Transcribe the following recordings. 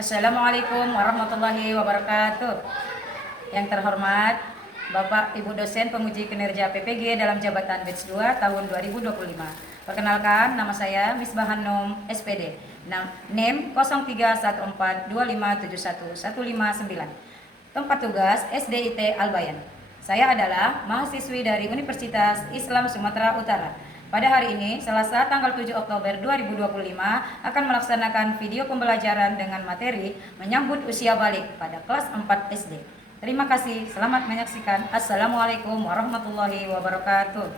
Assalamualaikum warahmatullahi wabarakatuh. Yang terhormat Bapak Ibu dosen penguji kinerja PPG dalam jabatan batch 2 tahun 2025. Perkenalkan, nama saya Misbah Hanum SPD. NIM 031425711591. Tempat tugas SDIT Albayan. Saya adalah mahasiswi dari Universitas Islam Sumatera Utara. Pada hari ini, Selasa tanggal 7 Oktober 2025, akan melaksanakan video pembelajaran dengan materi menyambut usia balik pada kelas 4 SD. Terima kasih, selamat menyaksikan. Assalamualaikum warahmatullahi wabarakatuh.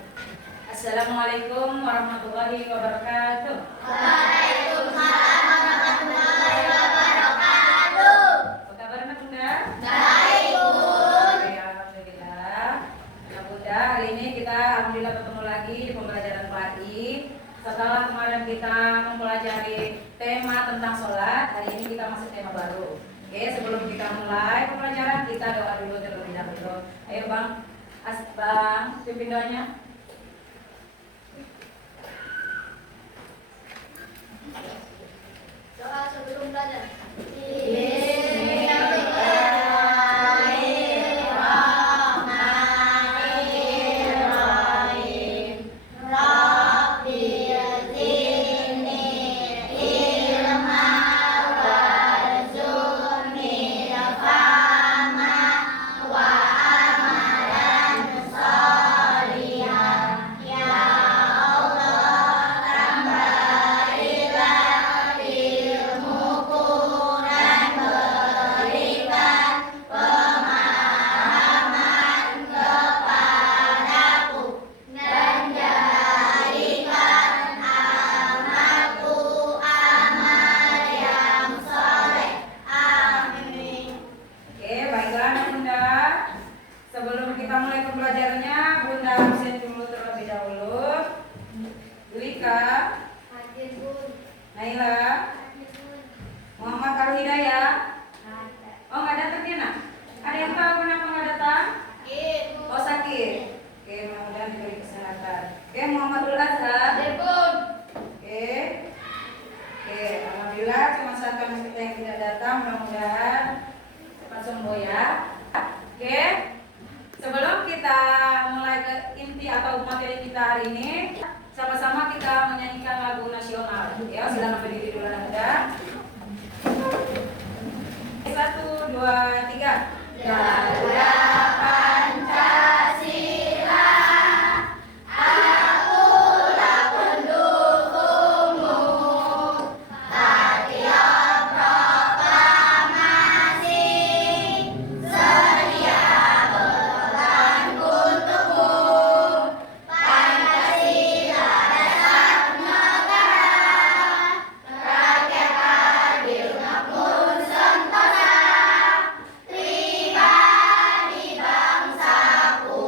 Assalamualaikum warahmatullahi wabarakatuh. Waalaikumsalam warahmatullahi wabarakatuh. Apa kabar anak bunda? Baik, Bun. Oke, alhamdulillah. Anak bunda, hari ini kita alhamdulillah bertemu lagi di pembelajaran PAI. Setelah kemarin kita mempelajari tema tentang sholat, hari ini kita masuk tema baru. Oke, sebelum kita mulai pembelajaran, kita doa dulu terlebih dahulu. Ayo bang, bang, pimpin doanya. Doa sebelum belajar. Sebelum kita mulai pembelajarannya, Bunda absen dulu terlebih dahulu. Lika, Hadir, Bun. Naila, Hadir, Bun. Muhammad Al Hidayah. Ada. Oh nggak datang ya nak? Ada yang tahu kenapa nggak datang? Ibu. Oh sakit. Oke, mudah-mudahan diberi kesehatan. Oke, Muhammadul Azhar. Hadir, Bun. Oke. Oke, alhamdulillah cuma satu anak kita yang tidak datang, mudah-mudahan cepat sembuh ya. Oke. Sebelum kita mulai ke inti atau materi kita hari ini, sama-sama kita menyanyikan lagu nasional. Ya, silakan berdiri dulu anak-anak. 1, 2, 3. Garuda Pancasila, akulah pendukungmu. Setiap proklamasi sedia berkorban untukmu. Pancasila dasar negara, rakyat adil makmur sentosa. Pribadi bangsaku,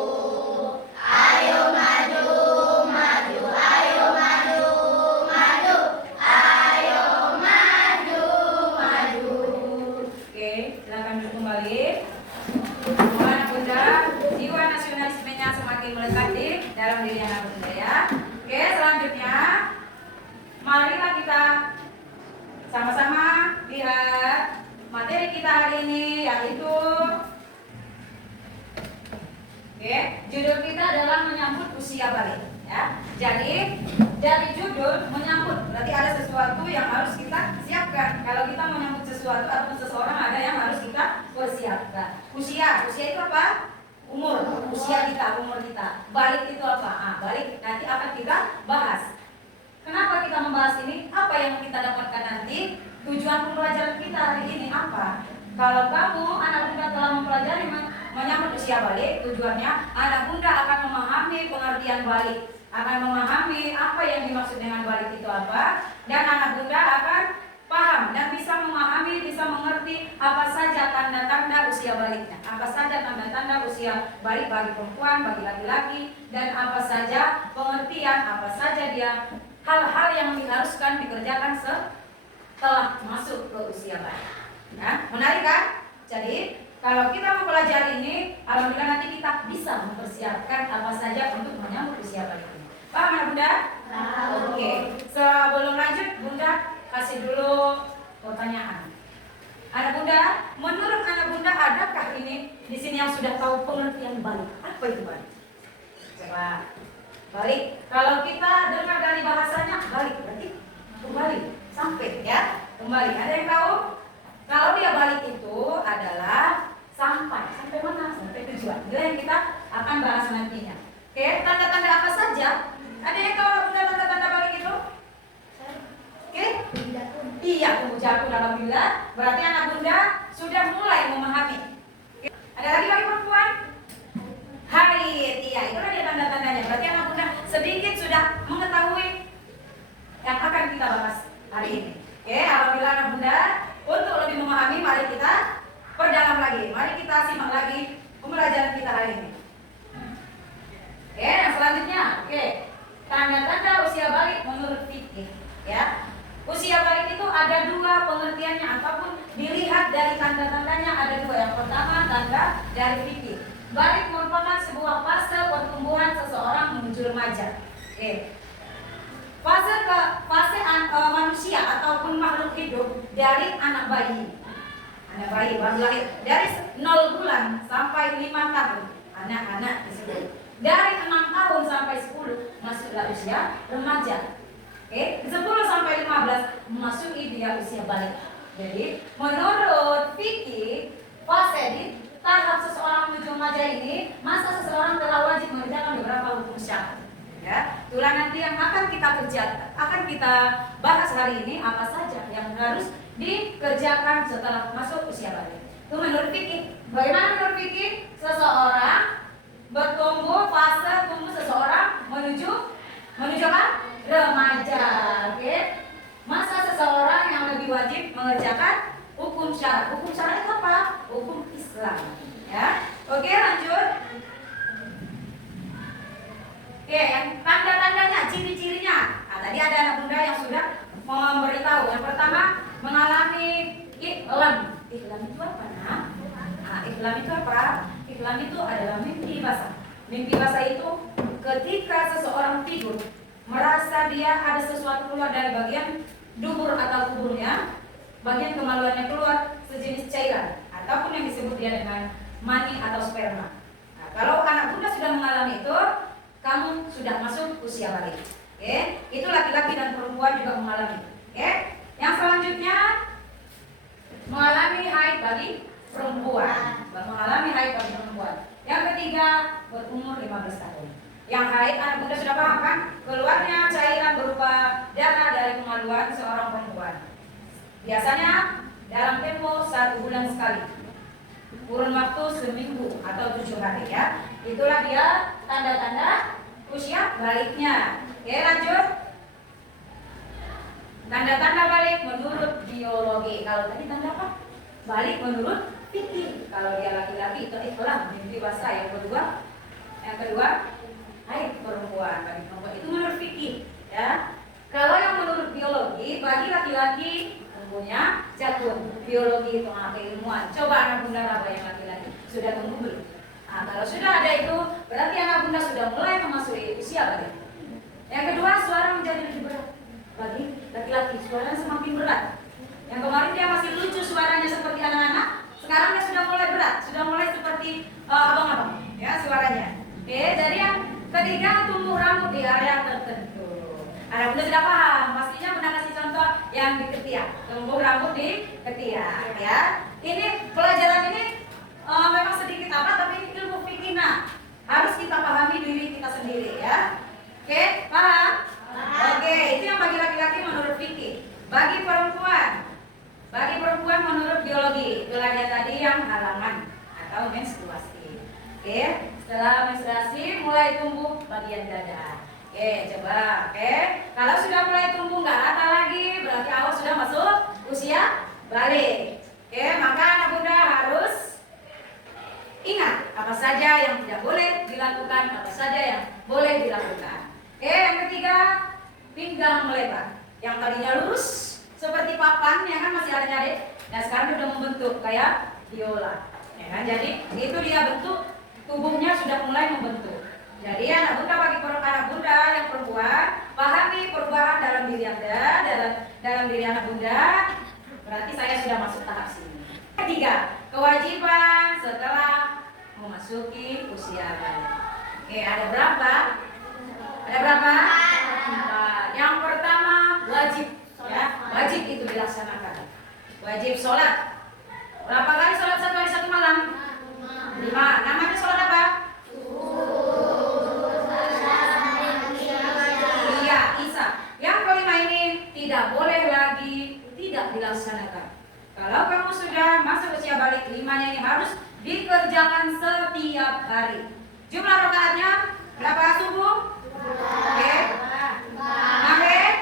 ayo maju, maju, ayo maju, maju, ayo maju, maju. Oke, silakan duduk kembali. Semua anak bunda, jiwa nasionalismenya semakin melekat di dalam diri anak bunda ya. Oke, selanjutnya marilah kita sama-sama lihat materi kita hari ini, yaitu judul kita adalah menyambut usia balik ya. Jadi dari judul menyambut berarti ada sesuatu yang harus kita siapkan. Kalau kita menyambut sesuatu atau seseorang, ada yang harus kita persiapkan. Usia itu apa? Umur umur kita. Balik itu apa? Balik nanti akan kita bahas. Kenapa kita membahas ini? Apa yang kita dapatkan nanti? Tujuan pembelajaran kita hari ini apa? Kalau kamu anak bunda telah mempelajari menyambut usia balik, tujuannya anak bunda akan memahami pengertian balik, akan memahami apa yang dimaksud dengan balik itu apa, dan anak bunda akan paham dan bisa memahami, bisa mengerti apa saja tanda-tanda usia baliknya, apa saja tanda-tanda usia balik bagi perempuan, bagi laki-laki, dan apa saja pengertian, apa saja dia hal-hal yang diharuskan dikerjakan setelah masuk ke usia balik. Nah, menarik kan? Jadi kalau kita mempelajari ini, alhamdulillah nanti kita bisa mempersiapkan apa saja untuk menyambut usia balik ini. Paham ya bunda? Paham. Oke. Sebelum lanjut, bunda kasih dulu pertanyaan. bunda, menurut anak bunda adakah ini di sini yang sudah tahu pengertian balik? Apa itu balik? Coba balik. Kalau kita dengar dari bahasanya balik berarti kembali, sampai ya, kembali. Ada yang tahu? Kalau dia balik itu adalah sampai mana? Sampai tujuan. Itu yang kita akan bahas nantinya. Oke, tanda-tanda apa saja? Ada yang tahu bunda tanda-tanda balik itu? Oke? Iya, tunggu jago alhamdulillah. Berarti anak bunda sudah mulai memahami. Oke. Ada lagi bagi perempuan? Haid, iya itu dia tanda-tandanya. Berarti anak bunda sedikit sudah mengetahui yang akan kita bahas hari ini. Oke, alhamdulillah anak bunda. Untuk lebih memahami, mari kita perdalam lagi. Mari kita simak lagi pembelajaran kita hari ini. Oke, yang selanjutnya, oke, tanda-tanda usia balik menurut fikih. Ya, usia balik itu ada dua pengertiannya ataupun dilihat dari tanda-tandanya ada dua. Yang pertama tanda dari fikih. Balik merupakan sebuah fase pertumbuhan seseorang menuju remaja. Oke. Fase manusia ataupun makhluk hidup dari anak bayi baru lahir dari 0 bulan sampai 5 tahun anak-anak disebut. Dari 6 tahun sampai 10 masuklah usia remaja. Oke, 10 sampai 15 memasuki dia usia balik. Jadi menurut fikih fase di tahap seseorang menuju remaja ini masa seseorang telah wajib mengerjakan beberapa hukum syara. Ya, itulah nanti yang akan kita bahas hari ini apa saja yang harus dikerjakan setelah masuk usia balik. Itu menurut fikih. Bagaimana menurut fikih? Seseorang bertumbuh, fase tumbuh seseorang menuju apa? Remaja. Oke. Masa seseorang yang lebih wajib mengerjakan hukum syara. Hukum syara itu apa? Hukum Islam. Ya. Oke, lanjut. Oke, yang tanda-tandanya, ciri-cirinya. Nah, tadi ada anak bunda yang sudah memberitahu. Yang pertama, mengalami ihlam. Ihlam itu apa, Nak? Nah, ihlam itu apa? Ihlam itu adalah mimpi basah. Mimpi basah itu ketika seseorang tidur, merasa dia ada sesuatu keluar dari bagian dubur atau kuburnya, bagian kemaluannya keluar sejenis cairan, ataupun yang disebut dia dengan mani atau sperma. Nah, kalau anak bunda sudah mengalami itu, kamu sudah masuk usia balik. Oke, itu laki-laki dan perempuan juga mengalami. Oke, yang selanjutnya mengalami haid bagi perempuan. Mengalami haid bagi perempuan. Yang ketiga berumur 15 tahun. Yang haid anak bunda sudah paham kan? Keluarnya cairan berupa darah dari kemaluan seorang perempuan. Biasanya dalam tempo 1 bulan sekali. Kurun waktu seminggu atau 7 hari ya. Itulah dia tanda-tanda usia baliknya. Oke, lanjut. Tanda-tanda balik menurut biologi. Kalau tadi tanda apa? Balik menurut fikih. Kalau dia laki-laki itu ihlam, mimpi basah. Yang kedua haid perempuan. Bagi perempuan itu menurut fikih ya. Kalau yang menurut biologi bagi laki-laki tumbuhnya jagung. Biologi itu anak ilmuwan. Coba anak bunda raba yang laki-laki sudah tumbuh belum? Nah, kalau sudah ada itu berarti anak bunda sudah mulai memasuki usia balik. Yang kedua, suara menjadi lebih berat. Bagi laki-laki suaranya semakin berat. Yang kemarin dia masih lucu suaranya seperti anak-anak, sekarang dia sudah mulai berat, sudah mulai seperti abang-abang ya suaranya. Oke, jadi yang ketiga tumbuh rambut di area tertentu. Anak bunda sudah paham, pastinya bunda kasih contoh yang di ketiak, tumbuh rambut di ketiak ya. Ini pelajaran ini memang sedikit apa, tapi ini ilmu fikih harus kita pahami diri kita sendiri ya. Oke, paham? Oke, itu yang bagi laki-laki menurut fikih. Bagi perempuan menurut biologi, itulah dia tadi yang halangan atau menstruasi. Oke, setelah menstruasi mulai tumbuh bagian dada. Oke, coba. Oke, kalau sudah mulai tumbuh nggak rata lagi, berarti awal sudah masuk usia balik. Oke, maka anak bunda harus ingat apa saja yang tidak boleh dilakukan, apa saja yang boleh dilakukan. Oke, yang ketiga pinggang melebar. Yang tadinya lurus seperti papan, ya kan masih ada nyari. Nah sekarang sudah membentuk kayak biola, ya kan? Jadi itu dia bentuk tubuhnya sudah mulai membentuk. Jadi anak bunda bagi anak bunda yang perempuan pahami perubahan dalam diri anda, dalam diri anak bunda. Berarti saya sudah masuk tahap sini. ketiga, kewajiban setelah memasuki usia balik. Oke, ada berapa? Ada berapa? 4. Yang pertama wajib, ya, wajib itu dilaksanakan. Wajib sholat. Berapa kali sholat satu hari satu malam? 5. Namanya sholat apa? Iya, Isya. Yang kelima ini tidak boleh lagi tidak dilaksanakan. Kalau kamu sudah masuk usia balik, 5-nya ini harus dikerjakan setiap hari. Jumlah rakaatnya berapa subuh? Oke. Maghrib?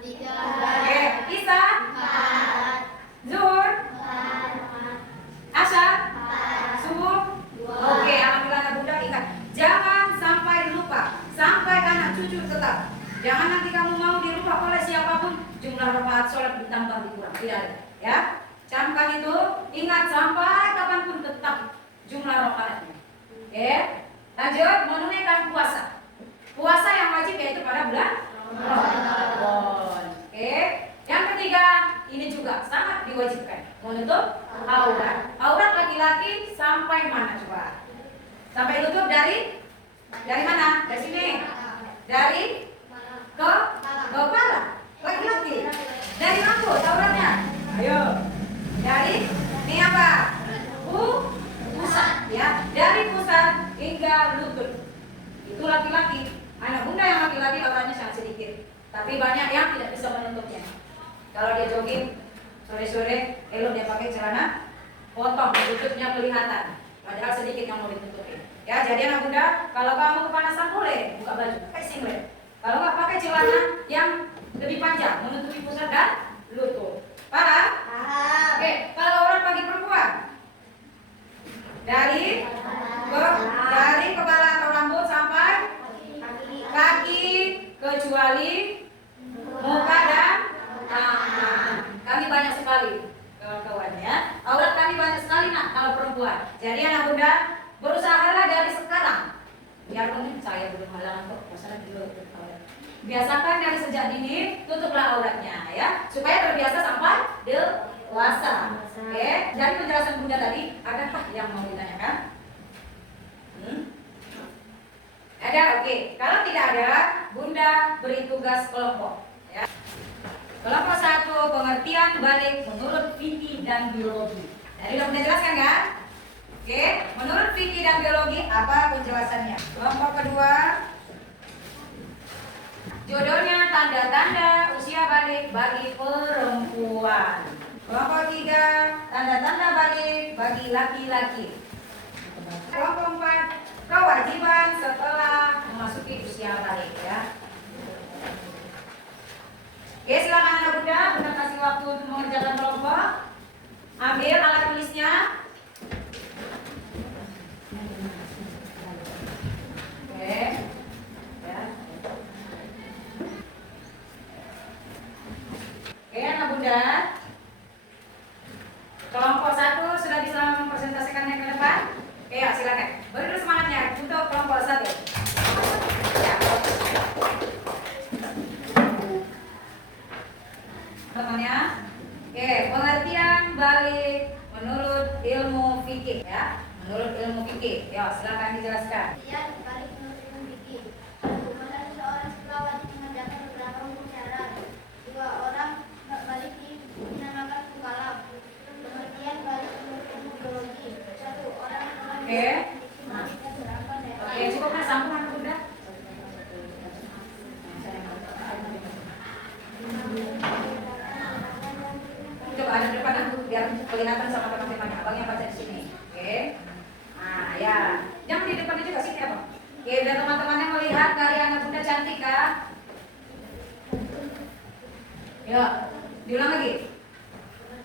Oke. Isya? Zuhur? Asar? Subuh? Oke, alhamdulillah anak bunda ingat. Jangan sampai lupa, sampai anak cucu tetap. Jangan nanti kamu mau dirubah oleh siapapun, jumlah rakaat sholat ditambah dikurang. Tidak ada, ya. Camkan itu, ingat sampai kapanpun tetap jumlah rakaatnya. Oke. Lanjut, menunaikan puasa. Puasa yang wajib yaitu pada bulan Ramadan. Oke. Yang ketiga, ini juga sangat diwajibkan, menutup aurat. Aurat laki-laki sampai mana coba? Sampai tutup dari mana? Dari sini. Dari ke kepala laki-laki. Dari rambut auratnya. Ayo. Dari ini apa? Pusat, ya. Dari pusat hingga lutut. Itu laki-laki. Anak bunda yang laki-laki auratnya sangat sedikit, tapi banyak yang tidak bisa menutupnya. Kalau dia jogging sore-sore, elok dia pakai celana potong, lututnya kelihatan, padahal sedikit yang mau ditutupin. Ya, jadi anak bunda, kalau kamu kepanasan boleh buka baju, pakai singlet. Kalau nggak pakai celana yang lebih panjang, menutupi pusat dan lutut. Paham? Oke, kalau orang bagi perempuan dari kepala atau rambut sampai kaki kecuali muka dan tangan. Kami banyak sekali kawan-kawan, ya. Aurat kami banyak sekali nak kalau perempuan. Jadi anak bunda berusahalah dari sekarang. Biar mungkin saya belum halangan kok, masalah dulu. Biasakan dari sejak dini tutuplah auratnya, ya, supaya terbiasa sampai dewasa. Oke, dari penjelasan bunda tadi, adakah yang mau ditanyakan? Ada, oke. Kalau tidak ada, bunda beri tugas kelompok, ya. Kelompok 1, pengertian balik menurut fikih dan biologi. Jadi udah bunda jelaskan kan? Oke, menurut fikih dan biologi apa penjelasannya? Kelompok kedua, judulnya tanda-tanda usia balik bagi perempuan. Kelompok 3, tanda-tanda balik bagi laki-laki. Kelompok 4, kewajiban setelah memasuki usia balik, ya. Oke, silakan anak bunda, bunda kasih waktu untuk mengerjakan kelompok. Ambil alat tulisnya. Oke, ya. Oke, anak bunda. Kelompok 1 sudah bisa mempresentasikannya ke depan. Oke, ya, silakan. Beri dulu semangatnya untuk kelompok 1. Ya. Temannya. Oke, pengertian balik menurut ilmu fikih, ya. Menurut ilmu fikih. Ya, silakan dijelaskan. Pengertian balik menurut ilmu fikih. Bagaimana seorang setelah wajib mengerjakan beberapa hukum syarat. 2 orang balik dinamakan mukallaf. Pengertian balik menurut ilmu biologi. 1 orang yang telah Oke. berangkat dari Oke, cukup kan sambung anak bunda. Coba ada di depan aku biar kelihatan sama teman-temannya. Abang yang baca di sini. Oke. Nah, ya. Jangan di depan juga sini ya, Bang. Oke, biar teman-temannya melihat karya anak bunda cantik kan? Ya, diulang lagi.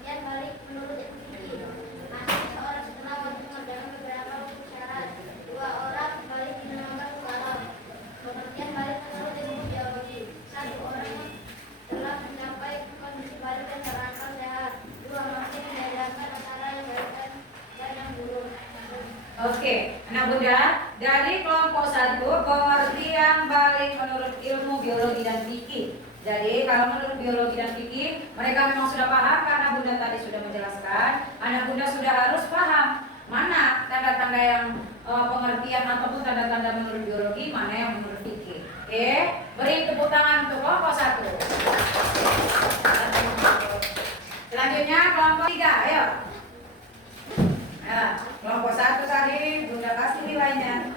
pengertian balik menurut ilmu fikih. Masih seorang setelah wajib mengerjakan beberapa hukum syarat. 2 orang balik dinamakan mukallaf. Pengertian balik menurut ilmu biologi. 1 orang yang telah mencapai kondisi balik dan berakal sehat. 2 masih membedakan antara yang baik dan yang buruk. Oke, anak bunda, dari kelompok 1 pengertian balik menurut ilmu biologi dan fikih. Jadi kalau menurut biologi dan fikih mereka memang sudah paham karena Bunda tadi sudah menjelaskan. Anak Bunda sudah harus paham mana tanda-tanda yang pengertian ataupun tanda-tanda menurut biologi, mana yang menurut fikih. Oke, beri tepuk tangan untuk kelompok 1. Selanjutnya kelompok 3, ayo. Nah, kelompok 1 tadi Bunda kasih nilainya.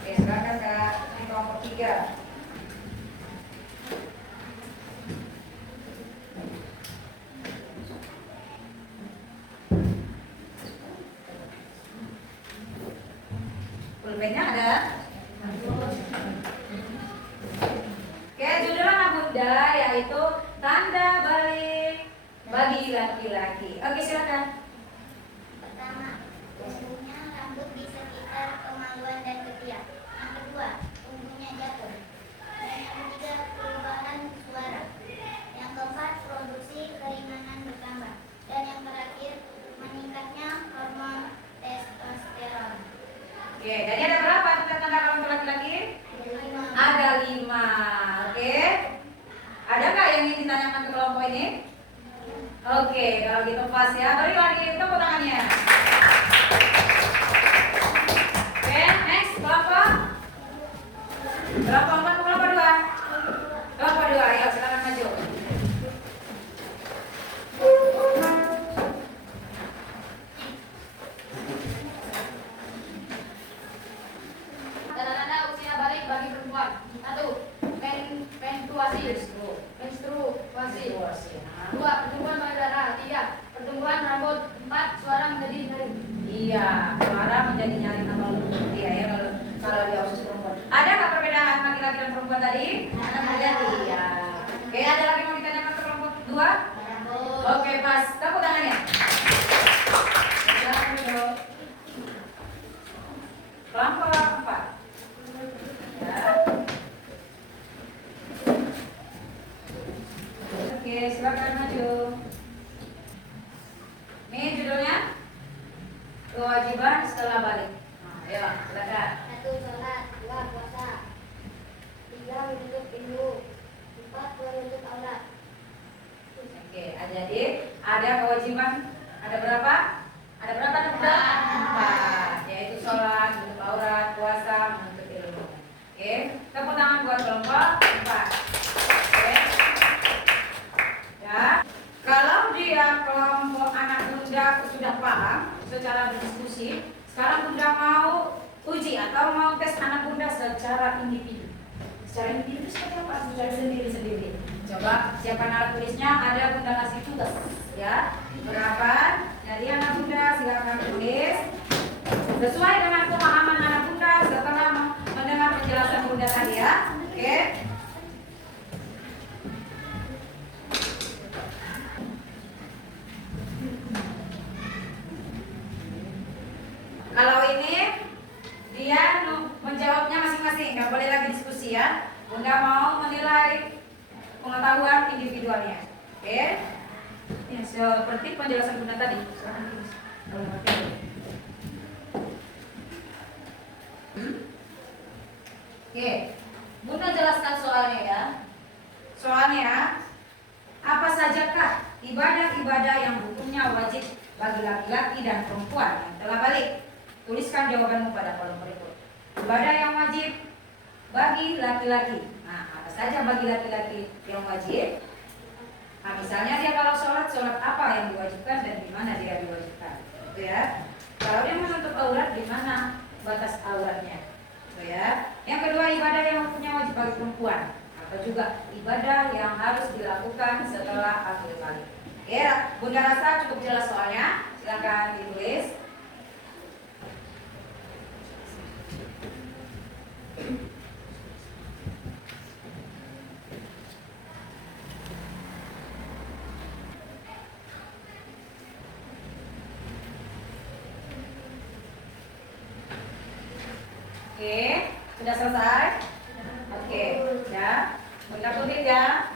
Oke, silakan Kak. Ini kelompok 3. Pulpennya ada. Oke, judul anak Bunda yaitu tanda balik bagi laki-laki. Oke, silakan. Pertama, tumbuhnya rambut di sekitar kemaluan dan ketiak. Yang kedua, tumbuhnya jatuh. Dan yang ketiga, perubahan suara. Yang keempat, produksi keringanan bertambah. Dan yang terakhir, meningkatnya hormon testosteron. Oke, jadi ada berapa tanda-tanda kalau untuk laki-laki? Ada 5. Oke. Ada nggak yang ingin ditanyakan ke kelompok ini? Oke, kalau gitu pas ya. Beri lagi tepuk tangannya. Oke, next kelompok. Kelompok 4, kelompok 2. Kelompok 2, ayo silakan maju. Tanda-tanda usia balik bagi perempuan. 1. Menstruasi. 2. Pertumbuhan payudara. 3. Pertumbuhan rambut. 4. Suara menjadi nyaring. Iya, suara menjadi nyaring atau lembut ya, ya kalau di usus perempuan. Ada nggak perbedaan laki-laki dan perempuan tadi? Ada. Iya. Oke, ada lagi mau ditanyakan ke kelompok 2? Oke, pas. Tepuk tangannya. Silakan dulu. Kelompok 4. Ya. Oke, silakan maju. Ini judulnya kewajiban setelah balik. Nah, ayo, silakan. 1. Sholat. 2. Puasa. 3. Menutup pintu. 4. Menutup aurat. Oke, jadi ada kewajiban, ada berapa? Ada berapa Bunda? 4, yaitu sholat, menutup aurat, puasa, menuntut ilmu. Oke, tepuk tangan buat kelompok 4. Oke. Ya, kalau dia kelompok anak Bunda sudah paham secara berdiskusi, sekarang Bunda mau uji atau mau tes anak Bunda secara individu. Secara individu seperti apa? Secara sendiri-sendiri. Coba siapkan alat tulisnya, ada Bunda kasih tugas ya. Berapa? Jadi anak Bunda silakan tulis sesuai dengan pemahaman anak Bunda setelah mendengar penjelasan Bunda tadi ya. Oke. Kalau ini dia menjawabnya masing-masing, nggak boleh lagi diskusi ya. Bunda mau menilai pengetahuan individualnya. Oke? Ya, seperti penjelasan Bunda tadi. Silahkan tulis. Oke, Bunda jelaskan soalnya ya. Soalnya, apa sajakah ibadah-ibadah yang hukumnya wajib bagi laki-laki dan perempuan yang telah balik? Tuliskan jawabanmu pada kolom berikut. Ibadah yang wajib bagi laki-laki. Nah, apa saja bagi laki-laki yang wajib? Nah, misalnya dia kalau sholat apa yang diwajibkan dan di mana dia diwajibkan, gitu ya. Kalau dia menutup aurat, di mana batas auratnya, gitu ya. Yang kedua, ibadah yang hukumnya wajib bagi perempuan, atau juga ibadah yang harus dilakukan setelah akhir balik. Ya, Bunda rasa cukup jelas soalnya. Silakan ditulis. Oke, sudah selesai? Oke, ya. Bunda kutip ya.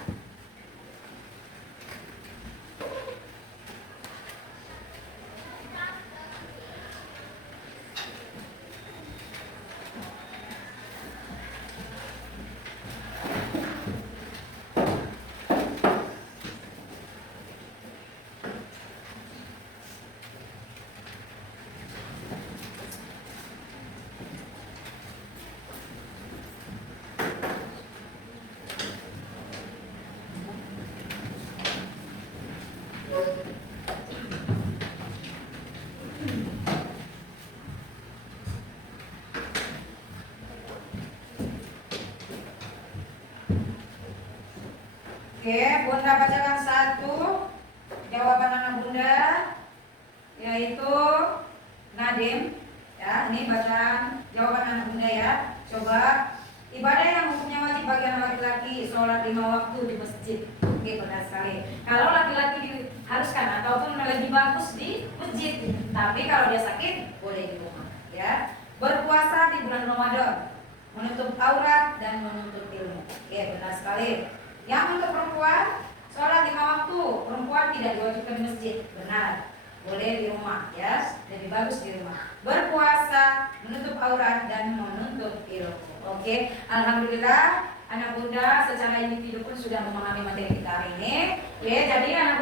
Bunda bacakan satu jawaban anak Bunda, yaitu Nadim. Ya, ini bacaan jawaban anak Bunda ya. Coba, ibadah yang hukumnya wajib bagi anak laki-laki, sholat 5 waktu di masjid. Oke, benar sekali. Kalau laki-laki diharuskan ataupun lebih bagus di masjid, tapi kalau dia sakit boleh di rumah. Ya, berpuasa di bulan Ramadan, menutup aurat dan menuntut ilmu. Oke, benar sekali. Yang untuk perempuan, sholat 5 waktu, perempuan tidak diwajibkan di masjid. Benar, boleh di rumah ya, lebih bagus di rumah. Berpuasa, menutup aurat dan menuntut ilmu. Oke, alhamdulillah anak Bunda secara individu pun sudah memahami materi kita hari ini. Ya, jadi anak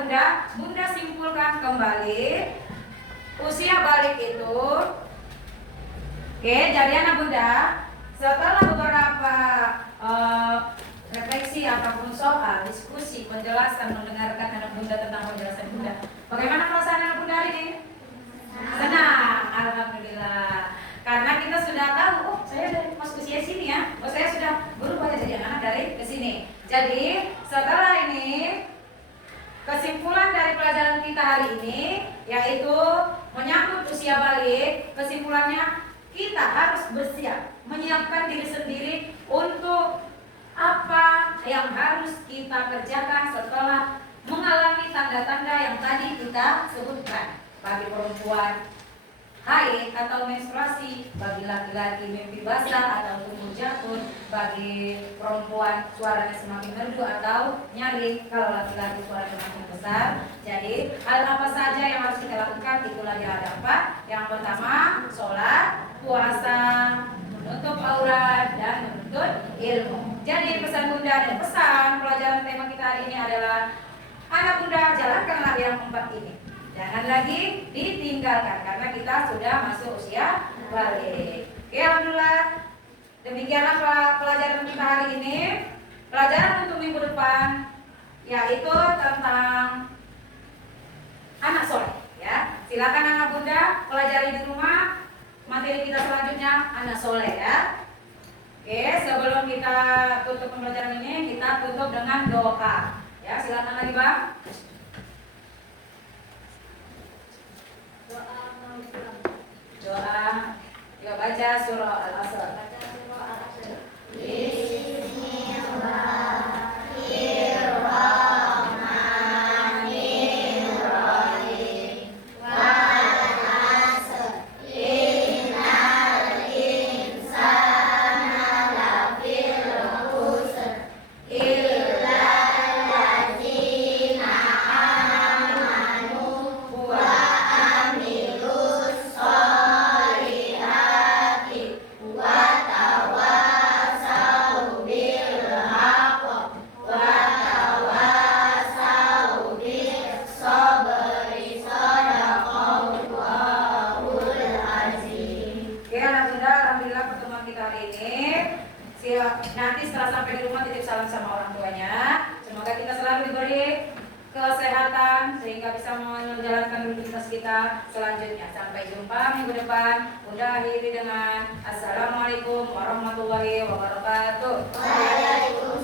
Bunda simpulkan kembali usia balik itu. Oke, jadi anak Bunda setelah beberapa refleksi ataupun soal, diskusi, penjelasan, mendengarkan anak Bunda tentang penjelasan Bunda, bagaimana perasaan anak Bunda hari ini? Senang, alhamdulillah. Karena kita sudah tahu, oh saya dari masuk usia sini ya, oh saya sudah berubah jadi anak dari kesini. Jadi setelah ini kesimpulan dari pelajaran kita hari ini yaitu menyambut usia balik. Kesimpulannya kita harus bersiap, menyiapkan diri sendiri untuk apa yang harus kita kerjakan setelah mengalami tanda-tanda yang tadi kita sebutkan. Bagi perempuan haid atau menstruasi, bagi laki-laki mimpi basah atau tumbuh jatuh, bagi perempuan suaranya semakin merdu atau nyaring, kalau laki-laki suaranya semakin besar. Jadi hal apa saja yang harus kita lakukan, itulah yang ada apa. Yang pertama, sholat, puasa, menutup aurat dan menuntut ilmu. Jadi pesan Bunda dan pesan pelajaran tema kita hari ini adalah anak Bunda, jalankanlah yang 4 ini. Jangan lagi ditinggalkan karena kita sudah masuk usia balik. Oke, alhamdulillah. Demikianlah pelajaran kita hari ini. Pelajaran untuk minggu depan yaitu tentang anak soleh. Ya, silakan anak Bunda pelajari di rumah. Materi kita selanjutnya anak soleh ya. Oke, sebelum kita tutup pembelajaran ini, kita tutup dengan doa. Ya, silakan lagi Bang. Doa. Yuk baca surah Al-Asr. Nanti setelah sampai di rumah titip salam sama orang tuanya. Semoga kita selalu diberi kesehatan sehingga bisa menjalankan rutinitas kita selanjutnya. Sampai jumpa minggu depan. Bunda akhiri dengan Assalamualaikum warahmatullahi wabarakatuh. Waalaikumsalam.